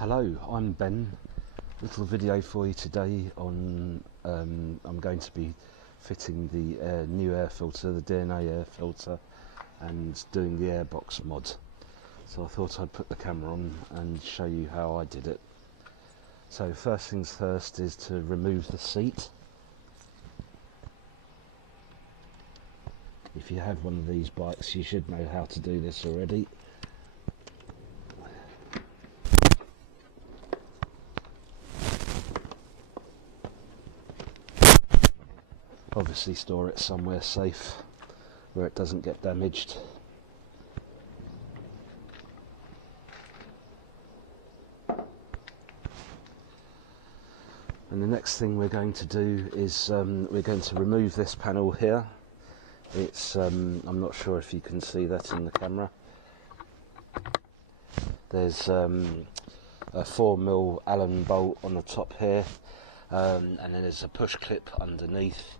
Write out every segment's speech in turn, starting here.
Hello, I'm Ben. Little video for you today on I'm going to be fitting the new air filter, the DNA air filter, and doing the Airbox mod. So I thought I'd put the camera on and show you how I did it. So first things first is to remove the seat. If you have one of these bikes, you should know how to do this already. Obviously store it somewhere safe where it doesn't get damaged. And the next thing we're going to do is we're going to remove this panel here. It's I'm not sure if you can see that in the camera. There's a 4mm Allen bolt on the top here, and then there's a push clip underneath.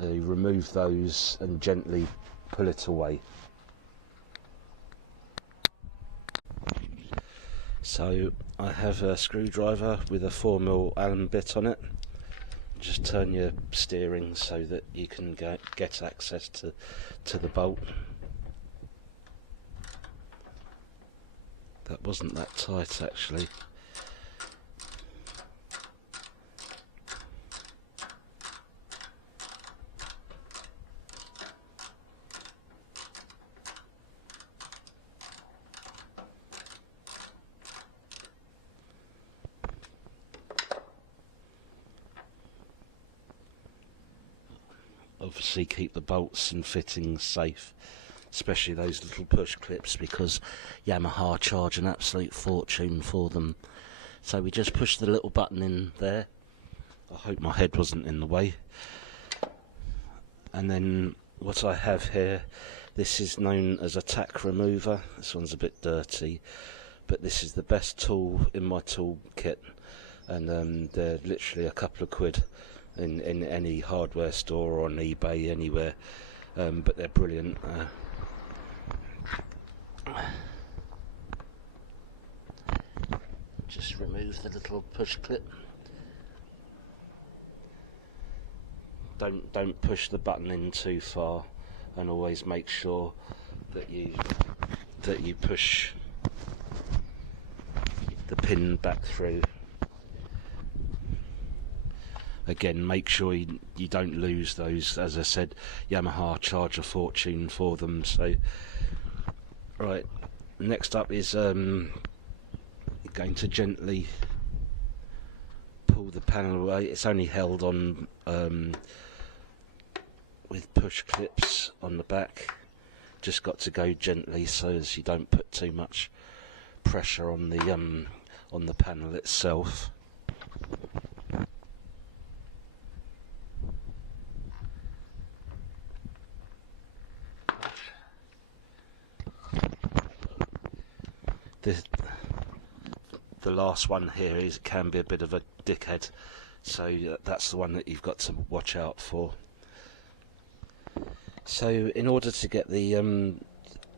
You remove those and gently pull it away. So I have a screwdriver with a 4mm Allen bit on it. Just turn your steering so that you can get access to the bolt. That wasn't that tight actually. Obviously keep the bolts and fittings safe, especially those little push clips, because Yamaha charge an absolute fortune for them. So we just push the little button in there. I hope my head wasn't in the way. And then what I have here, this is known as a tack remover. This one's a bit dirty, but this is the best tool in my tool kit, and they're literally a couple of quid in any hardware store or on eBay, anywhere, but they're brilliant. Just remove the little push clip. Don't push the button in too far, and always make sure that you push the pin back through. Again, make sure you don't lose those. As I said, Yamaha charge a fortune for them. So, right, next up is going to gently pull the panel away. It's only held on with push clips on the back. Just got to go gently so as you don't put too much pressure on the panel itself. The last one here can be a bit of a dickhead, so that's the one that you've got to watch out for. So in order to get the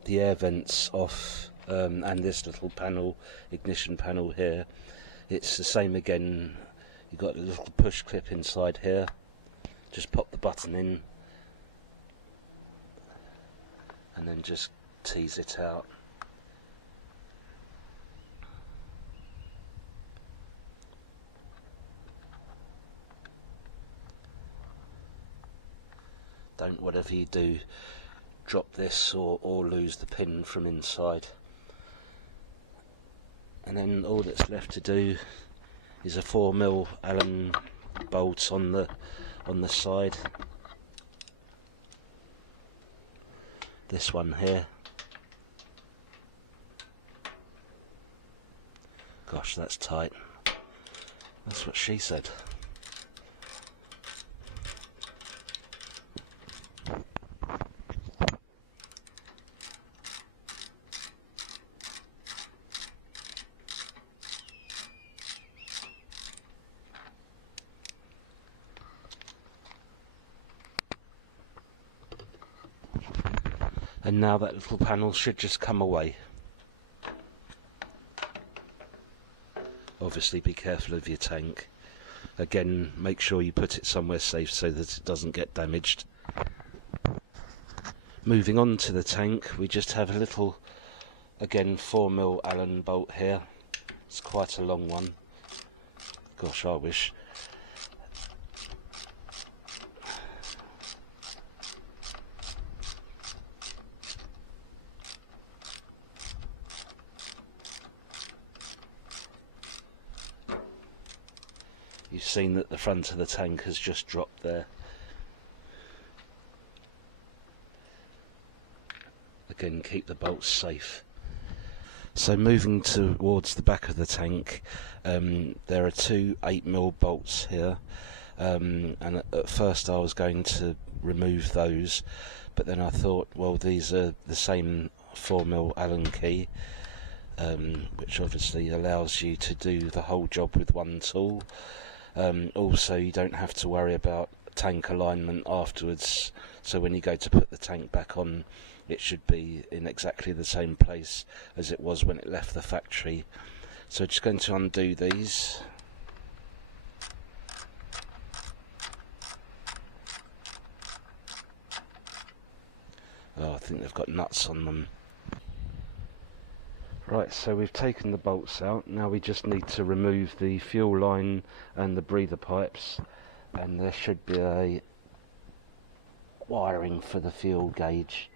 air vents off and this little panel, ignition panel here, it's the same again. You've got a little push clip inside here. Just pop the button in and then just tease it out. Don't, whatever you do, drop this or lose the pin from inside. And then all that's left to do is a 4mm Allen bolt on the side. This one here. Gosh, that's tight. That's what she said. And now that little panel should just come away. obviously be careful of your tank. Again, make sure you put it somewhere safe so that it doesn't get damaged. Moving on to the tank, we just have a little, again, 4mm Allen bolt here. It's quite a long one. Gosh, I wish. You've seen that the front of the tank has just dropped there. Again, keep the bolts safe. So moving towards the back of the tank, there are two 8mm bolts here, and at first I was going to remove those, but then I thought, well, these are the same 4mm Allen key, which obviously allows you to do the whole job with one tool. Also, you don't have to worry about tank alignment afterwards, so when you go to put the tank back on, it should be in exactly the same place as it was when it left the factory. So just going to undo these. Oh, I think they've got nuts on them. Right, so we've taken the bolts out. Now we just need to remove the fuel line and the breather pipes, and there should be a wiring for the fuel gauge.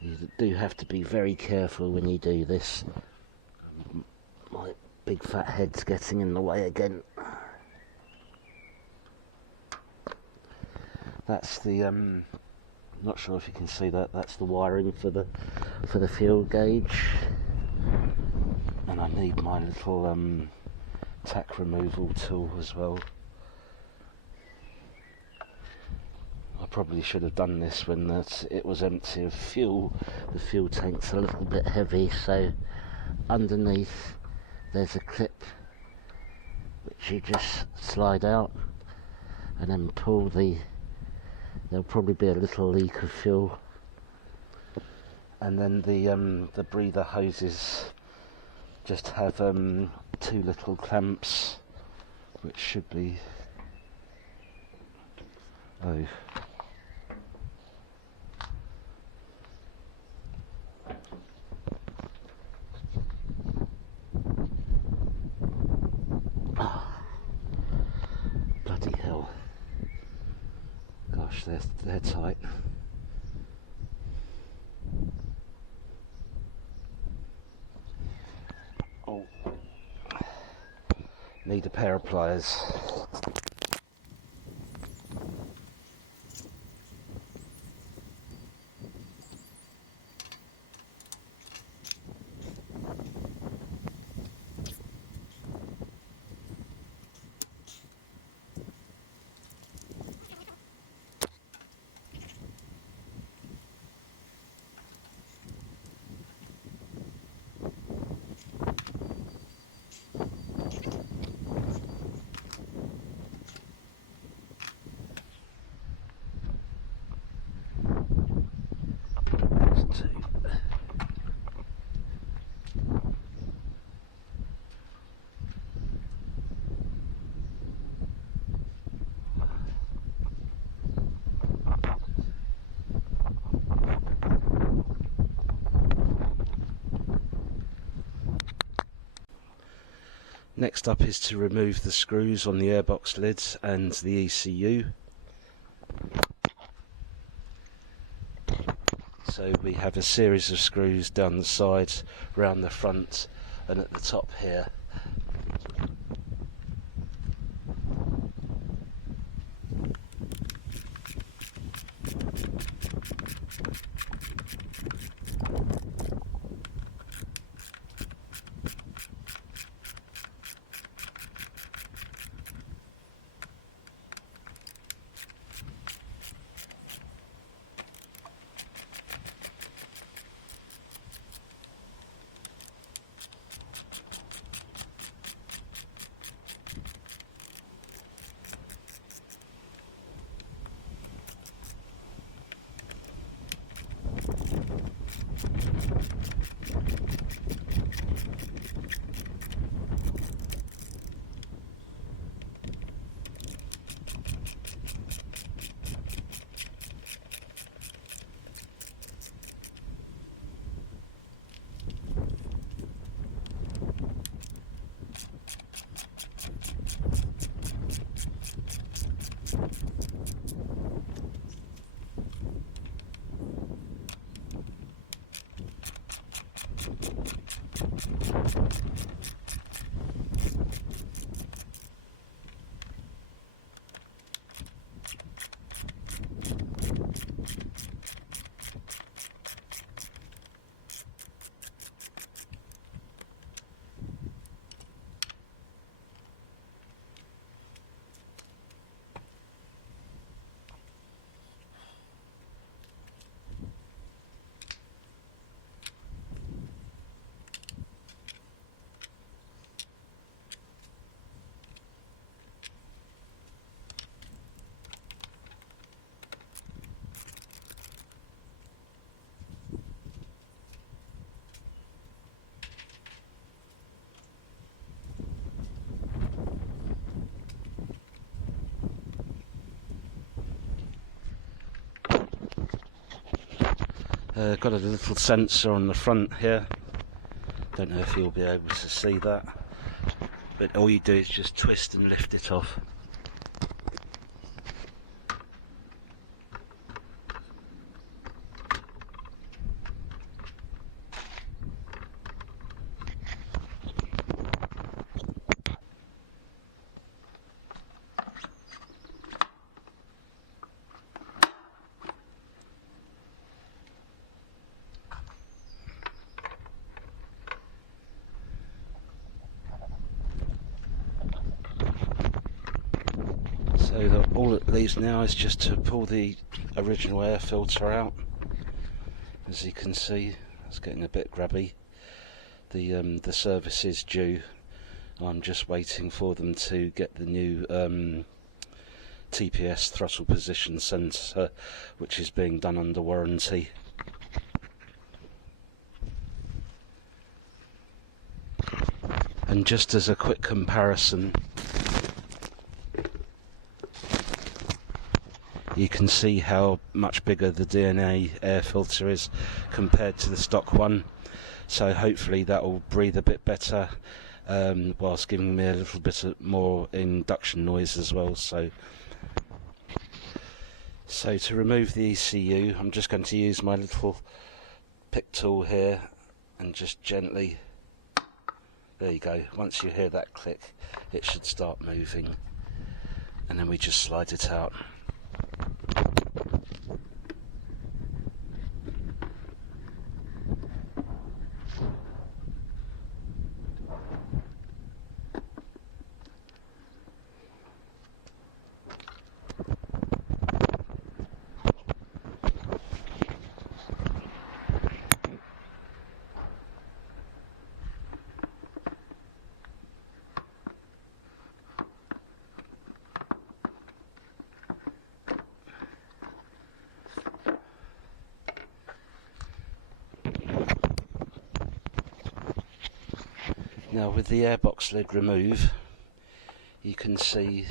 You do have to be very careful when you do this. My big fat head's getting in the way again. That's the not sure if you can see that. That's the wiring for the fuel gauge. And I need my little tack removal tool as well. I probably should have done this when it was empty of fuel. The fuel tank's a little bit heavy, so underneath there's a clip which you just slide out and then pull there'll probably be a little leak of fuel. And then the breather hoses just have two little clamps which should be bloody hell. Gosh, they're tight. Oh, need a pair of pliers. Next up is to remove the screws on the airbox lids and the ECU. So we have a series of screws down the sides, round the front and at the top here. Got a little sensor on the front here. Don't know if you'll be able to see that, but all you do is just twist and lift it off. So all it leaves now is just to pull the original air filter out. As you can see, it's getting a bit grubby. The service is due. I'm just waiting for them to get the new TPS throttle position sensor, which is being done under warranty. And just as a quick comparison, you can see how much bigger the DNA air filter is compared to the stock one. So hopefully that will breathe a bit better, whilst giving me a little bit more induction noise as well. So to remove the ECU, I'm just going to use my little pick tool here and just gently, there you go, once you hear that click it should start moving, and then we just slide it out. Now with the airbox lid removed, you can see,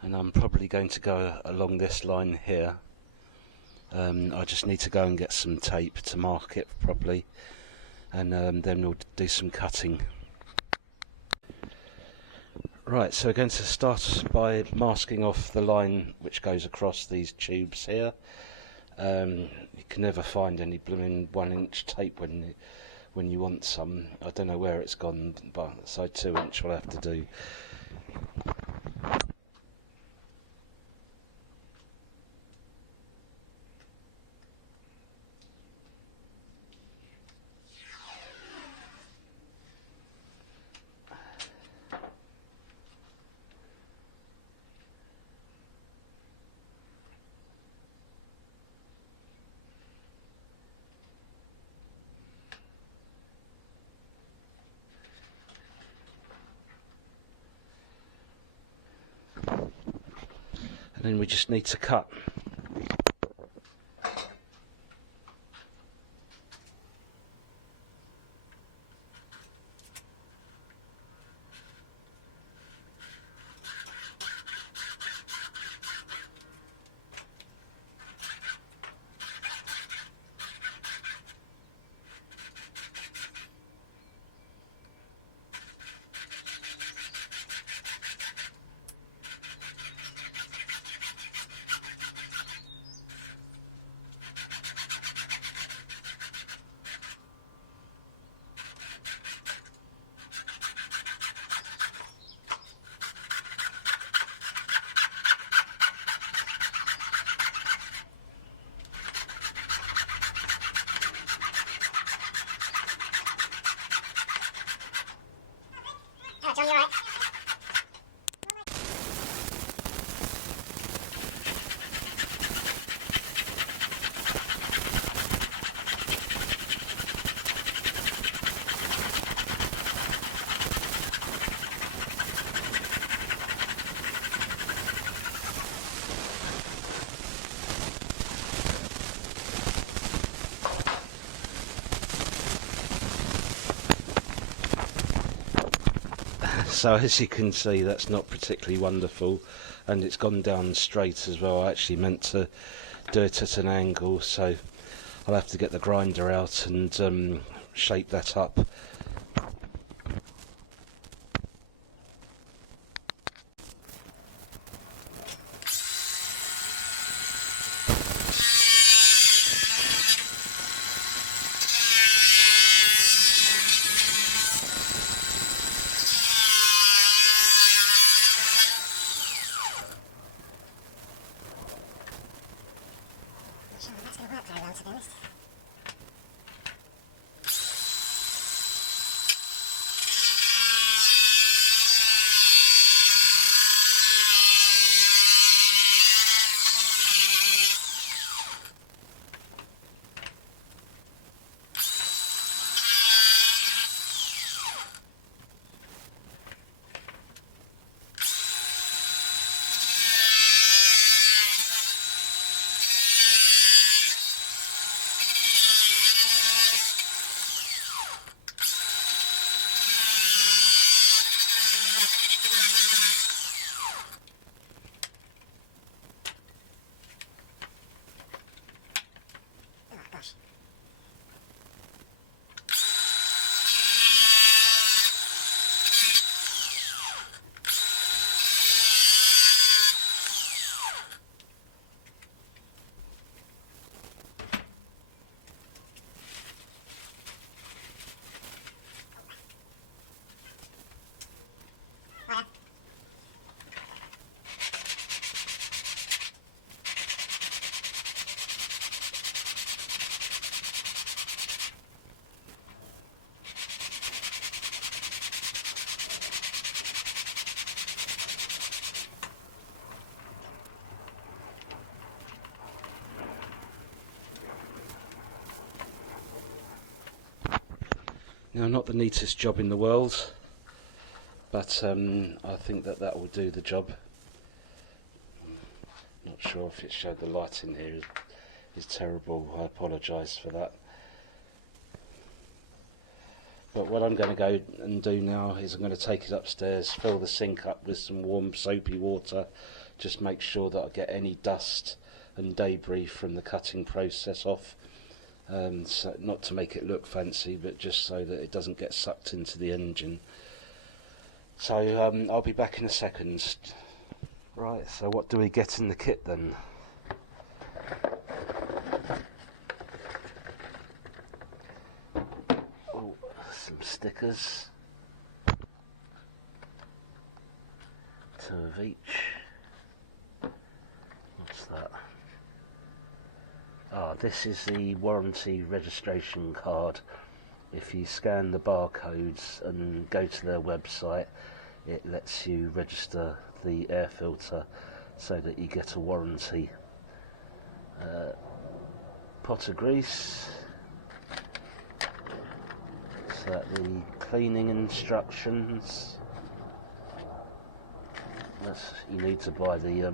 and I'm probably going to go along this line here. I just need to go and get some tape to mark it properly, and then we'll do some cutting. Right, so we're going to start by masking off the line which goes across these tubes here. You can never find any blooming 1-inch tape when you want some. I don't know where it's gone, but so 2-inch will have to do. And then we just need to cut. So as you can see, that's not particularly wonderful, and it's gone down straight as well. I actually meant to do it at an angle, so I'll have to get the grinder out and shape that up. Now, not the neatest job in the world, but I think that will do the job. Not sure if it showed the light in here is terrible. I apologise for that. But what I'm going to go and do now is I'm going to take it upstairs, fill the sink up with some warm soapy water, just make sure that I get any dust and debris from the cutting process off. So not to make it look fancy, but just so that it doesn't get sucked into the engine. So I'll be back in a second. Right, so what do we get in the kit then? Oh, some stickers. 2 of each. What's that? This is the warranty registration card. If you scan the barcodes and go to their website, it lets you register the air filter so that you get a warranty. Pot of grease. So the cleaning instructions. You need to buy the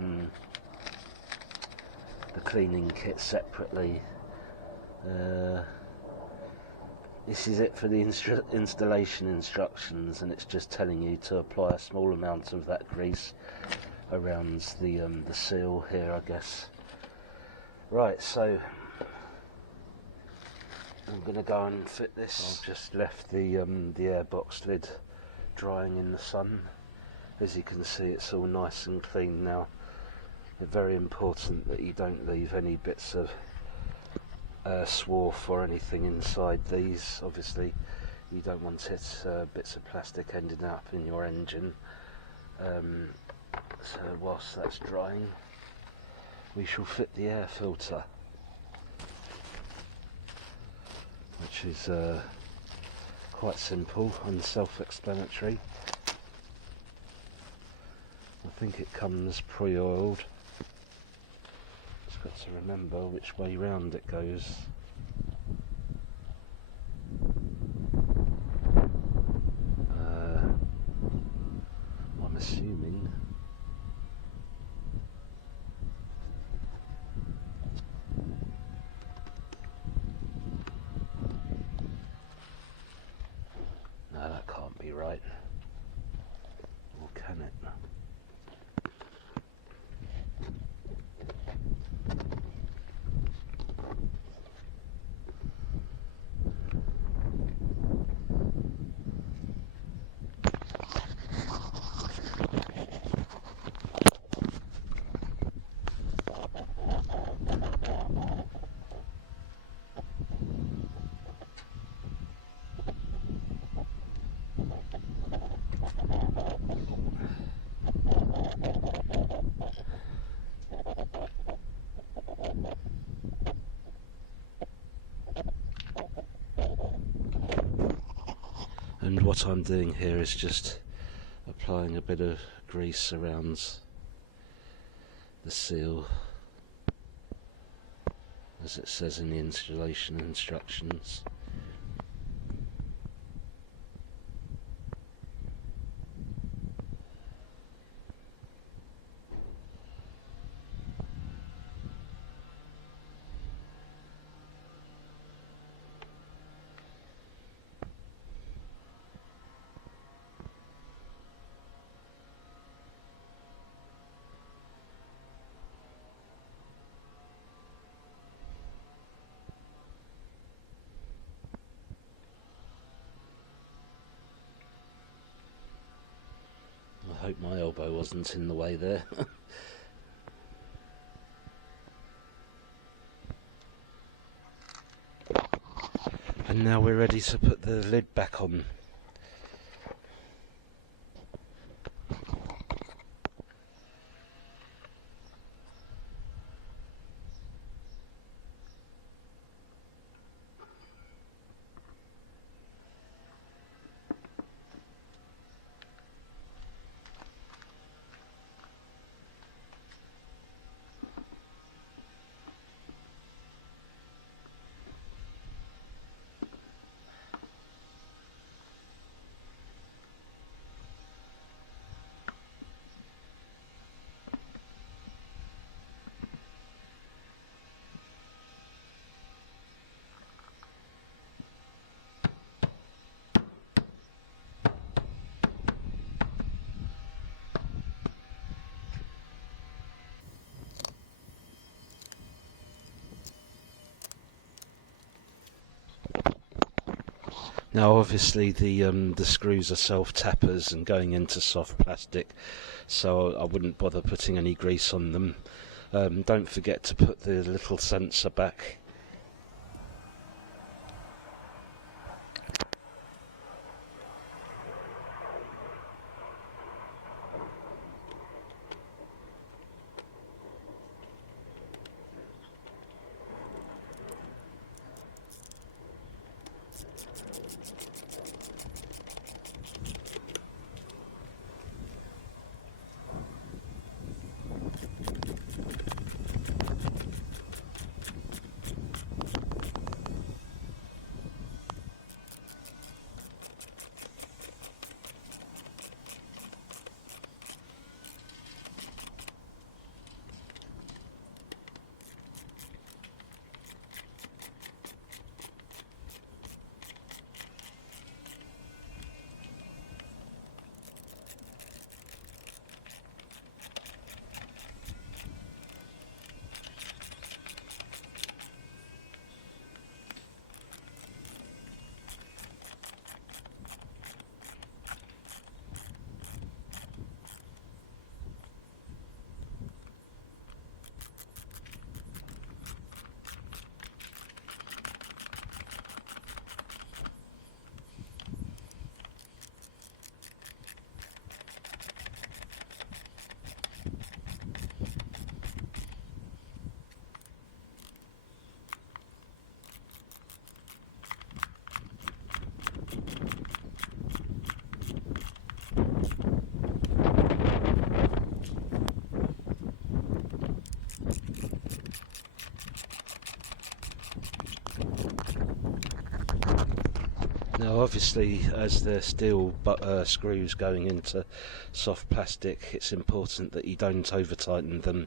cleaning kit separately. This is it for the installation instructions, and it's just telling you to apply a small amount of that grease around the seal here, I guess. Right, so I'm going to go and fit this. I've just left the airbox lid drying in the sun. As you can see, it's all nice and clean now. It's very important that you don't leave any bits of swarf or anything inside these. Obviously you don't want bits of plastic ending up in your engine. So whilst that's drying, we shall fit the air filter, which is quite simple and self-explanatory. I think it comes pre-oiled. Got to remember which way round it goes. I'm assuming no, that can't be right. Or can it? what I'm doing here is just applying a bit of grease around the seal, as it says in the installation instructions. I hope my elbow wasn't in the way there. And now we're ready to put the lid back on. Now obviously the screws are self-tappers and going into soft plastic, so I wouldn't bother putting any grease on them. Don't forget to put the little sensor back. Now obviously, as the steel screws going into soft plastic, it's important that you don't over tighten them,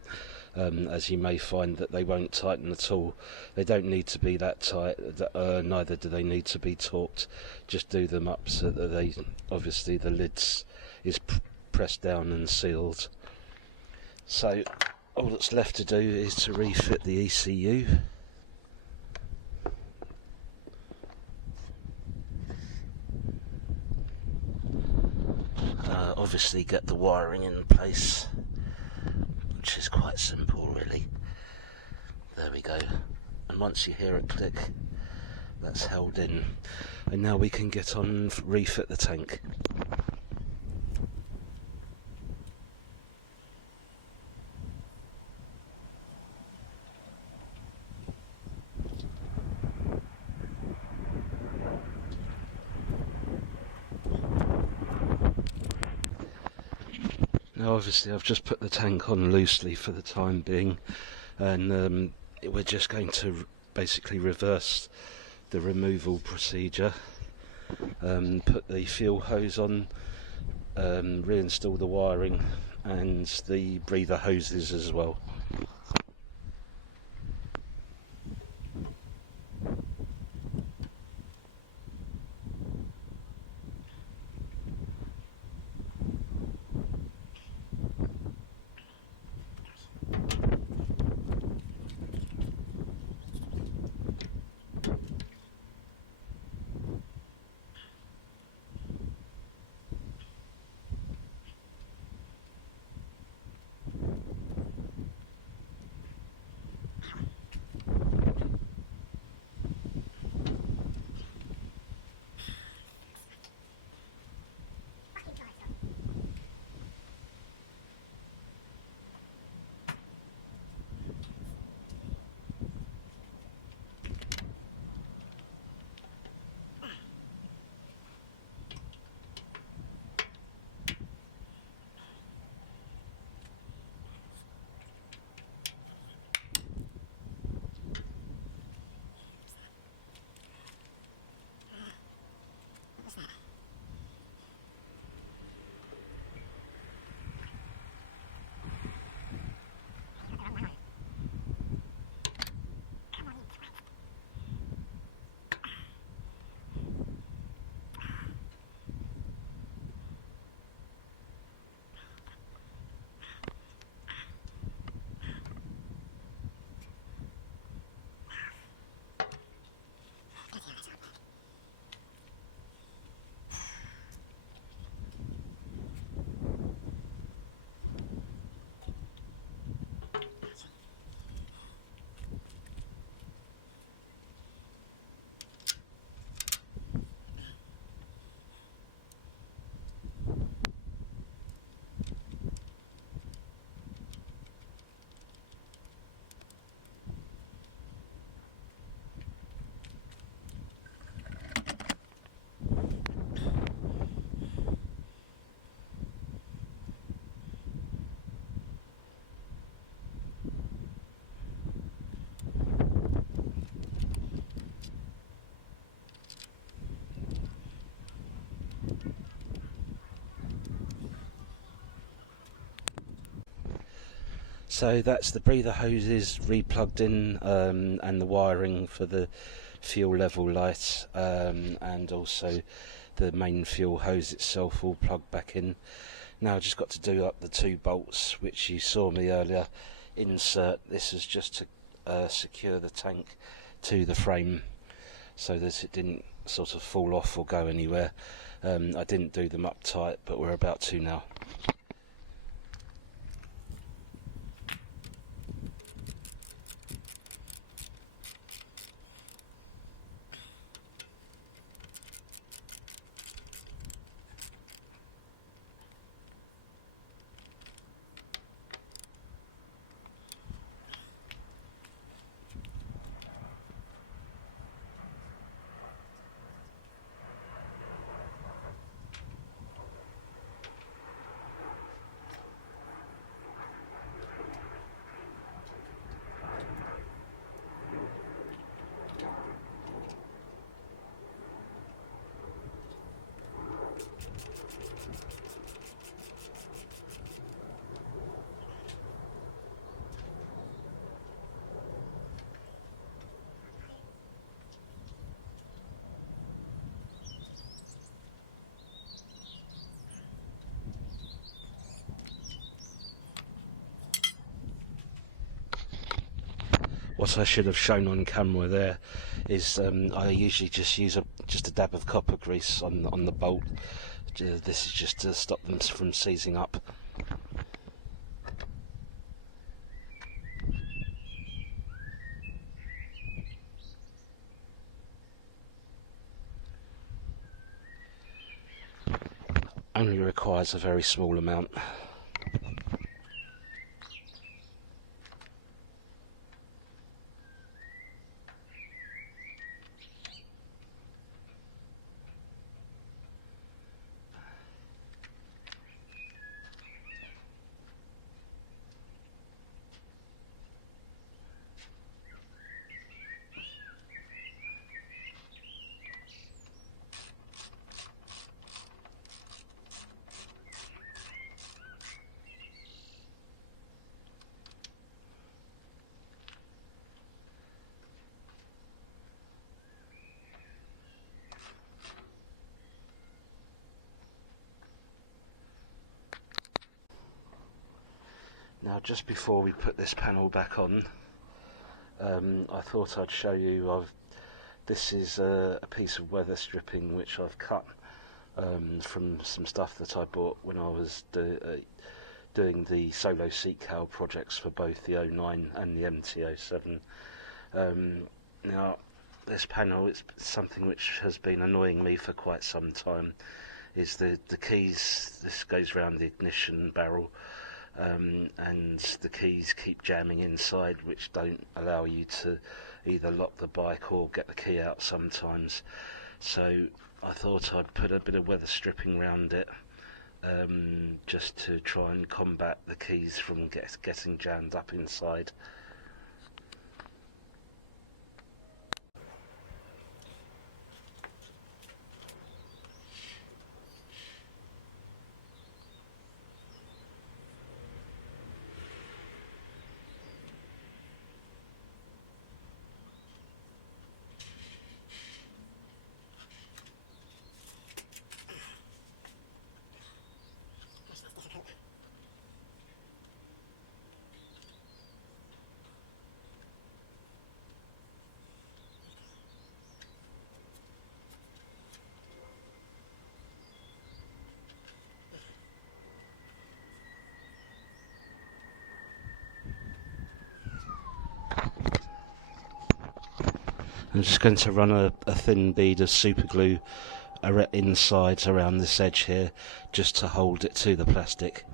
as you may find that they won't tighten at all. They don't need to be that tight, neither do they need to be torqued. Just do them up so that obviously the lids is pressed down and sealed. So all that's left to do is to refit the ECU. Obviously get the wiring in place, which is quite simple really. There we go, and once you hear it click, that's held in, and now we can get on and refit the tank. Now obviously I've just put the tank on loosely for the time being, and we're just going to basically reverse the removal procedure, put the fuel hose on, reinstall the wiring and the breather hoses as well. So that's the breather hoses replugged in, and the wiring for the fuel level light, and also the main fuel hose itself all plugged back in. Now I've just got to do up the 2 bolts which you saw me earlier insert. This is just to secure the tank to the frame so that it didn't sort of fall off or go anywhere. I didn't do them up tight, but we're about to now. What I should have shown on camera there is I usually just use just a dab of copper grease on the bolt. This is just to stop them from seizing up. Only requires a very small amount. Now, just before we put this panel back on, I thought I'd show you, this is a piece of weather stripping which I've cut from some stuff that I bought when I was doing the solo seat cowl projects for both the 09 and the MT07. Now, this panel, it's something which has been annoying me for quite some time, is the keys. This goes around the ignition barrel, and the keys keep jamming inside, which don't allow you to either lock the bike or get the key out sometimes. So I thought I'd put a bit of weather stripping around it, just to try and combat the keys from getting jammed up inside. I'm just going to run a thin bead of super glue inside around this edge here, just to hold it to the plastic.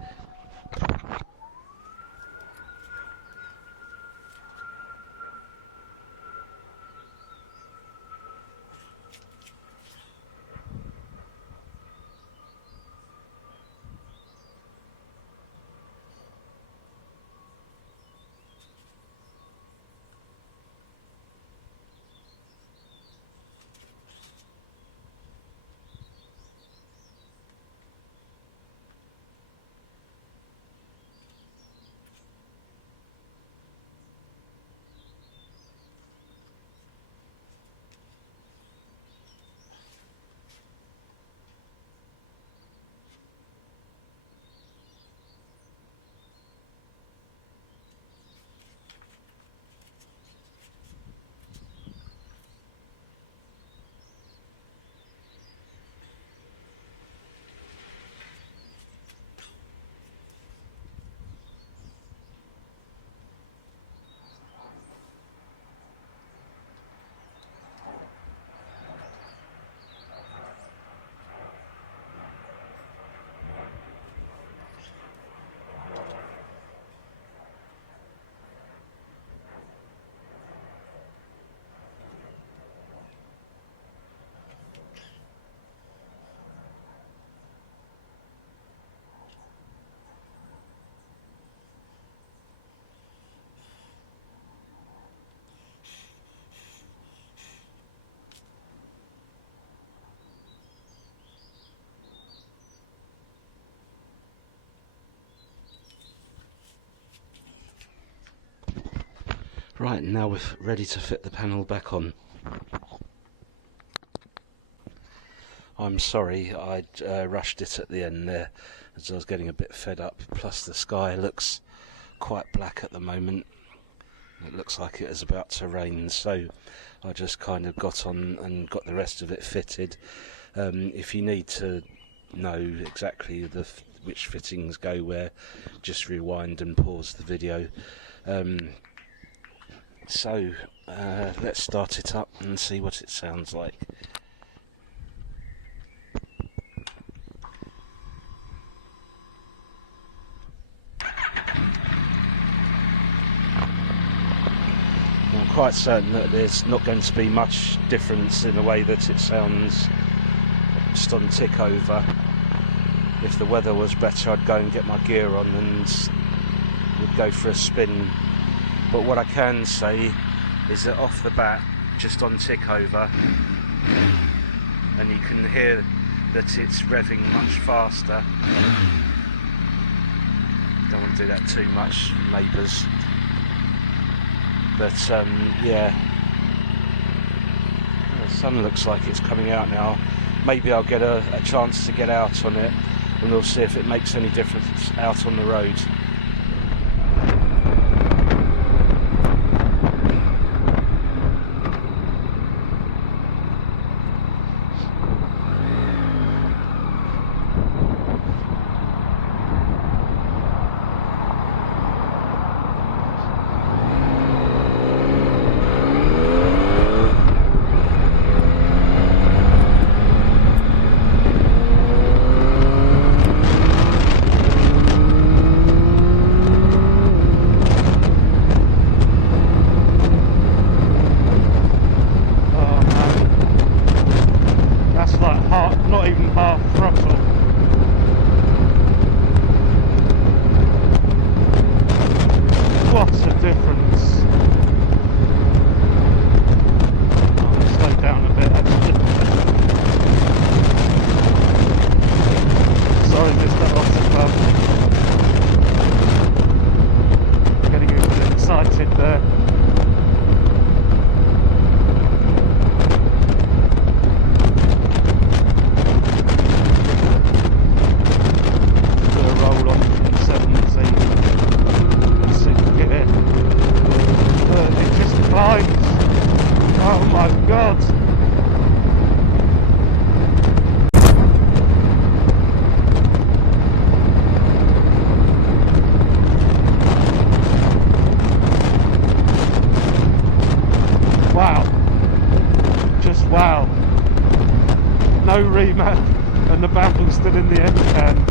Right, now we're ready to fit the panel back on. I'm sorry, I rushed it at the end there, as I was getting a bit fed up, plus the sky looks quite black at the moment. It looks like it is about to rain, so I just kind of got on and got the rest of it fitted. If you need to know exactly which fittings go where, just rewind and pause the video. So let's start it up and see what it sounds like. I'm quite certain that there's not going to be much difference in the way that it sounds just on tick over. If the weather was better, I'd go and get my gear on and would go for a spin. But what I can say is that off the bat, just on tick over, and you can hear that it's revving much faster. Don't want to do that too much, neighbours. But yeah, the sun looks like it's coming out now. Maybe I'll get a chance to get out on it, and we'll see if it makes any difference out on the road. baffle still in the end can.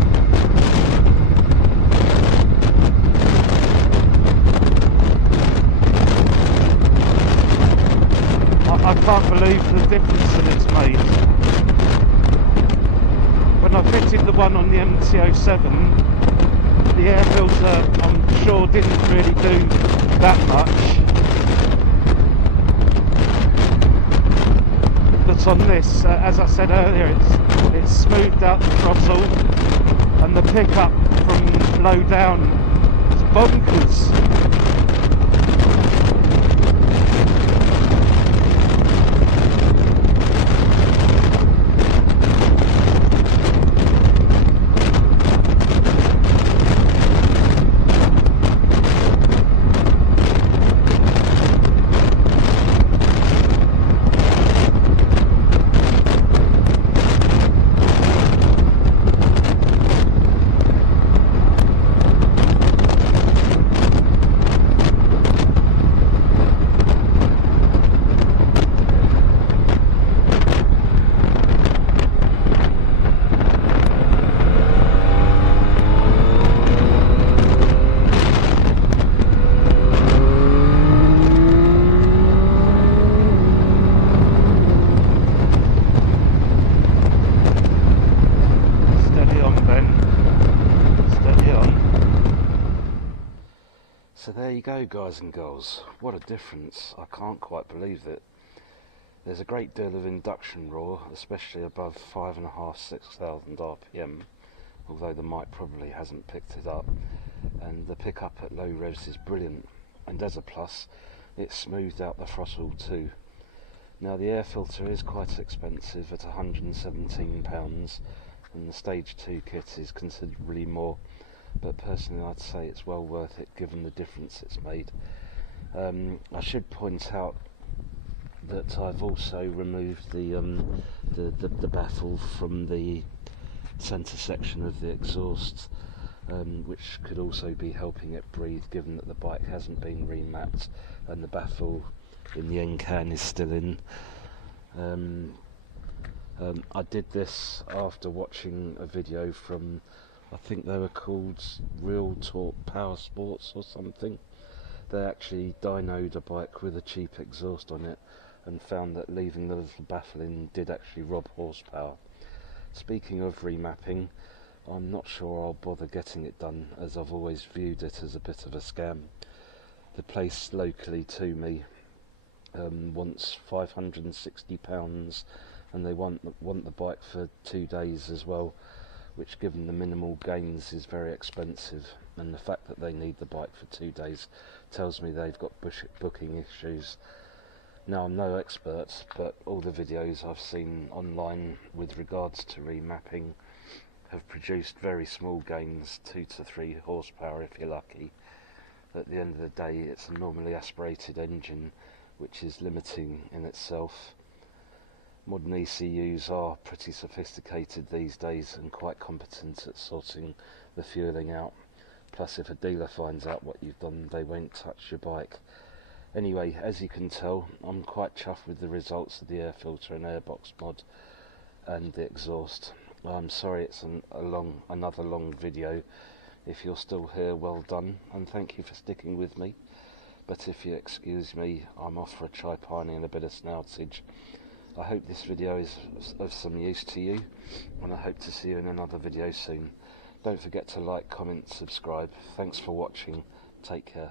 I can't believe the difference that it's made. When I fitted the one on the MT09, the air filter I'm sure didn't really do that much. But on this, as I said earlier, it's smoothed out the throttle, and the pickup from low down is bonkers. So there you go, guys and girls, what a difference. I can't quite believe it. There's a great deal of induction roar, especially above 5,500–6,000 RPM, although the mic probably hasn't picked it up, and the pickup at low revs is brilliant, and as a plus, it's smoothed out the throttle too. Now the air filter is quite expensive at £117, and the stage 2 kit is considerably more, but personally I'd say it's well worth it given the difference it's made. I should point out that I've also removed the baffle from the centre section of the exhaust, which could also be helping it breathe given that the bike hasn't been remapped and the baffle in the end can is still in. I did this after watching a video from, I think they were called Real Talk Power Sports or something. They actually dynoed a bike with a cheap exhaust on it and found that leaving the little baffle in did actually rob horsepower. Speaking of remapping, I'm not sure I'll bother getting it done, as I've always viewed it as a bit of a scam. The place locally to me wants £560, and they want the bike for 2 days as well, which given the minimal gains is very expensive, and the fact that they need the bike for 2 days tells me they've got booking issues. Now I'm no expert, but all the videos I've seen online with regards to remapping have produced very small gains, 2 to 3 horsepower if you're lucky. At the end of the day, it's a normally aspirated engine, which is limiting in itself. Modern ECUs are pretty sophisticated these days and quite competent at sorting the fueling out. Plus, if a dealer finds out what you've done, they won't touch your bike. Anyway, as you can tell, I'm quite chuffed with the results of the air filter and Airbox mod and the exhaust. I'm sorry it's another long video. If you're still here, well done, and thank you for sticking with me. But if you excuse me, I'm off for a chai piney and a bit of snoutage. I hope this video is of some use to you, and I hope to see you in another video soon. Don't forget to like, comment, subscribe. Thanks for watching. Take care.